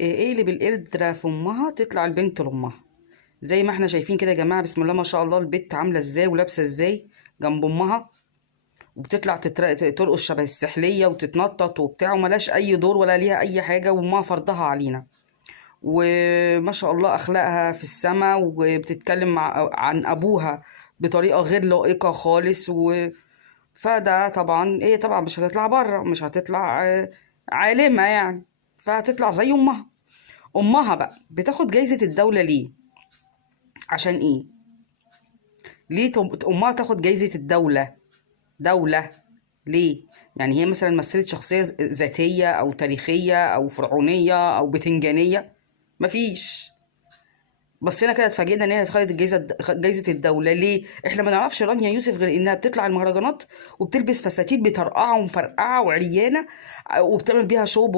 اقلب القدرة في امها تطلع البنت لامها. زي ما احنا شايفين كده يا جماعة، بسم الله ما شاء الله، البت عاملة ازاي ولابسة ازاي جنب امها، وبتطلع ترقص شبه السحلية وتتنطط وبتاع، وملاش اي دور ولا ليها اي حاجة، وامها فرضها علينا. وما شاء الله اخلاقها في السما، وبتتكلم عن ابوها بطريقة غير لائقة خالص. فده طبعا هي طبعا مش هتطلع بره، مش هتطلع عالمة يعني، فهتطلع زي امها. امها بقى بتاخد جايزة الدولة ليه؟ عشان ايه؟ ليه امها تاخد جايزة الدولة؟ دولة ليه؟ يعني هي مثلا مثلت شخصية ذاتية او تاريخية او فرعونية او بتنجانية؟ مفيش. بصينا كده اتفاجئنا ان هي خدت جايزة الدولة. ليه؟ احنا ما نعرفش رانيا يوسف غير انها بتطلع المهرجانات وبتلبس فساتين بترقعة ومفرقعة وعريانة، وبتعمل بيها شو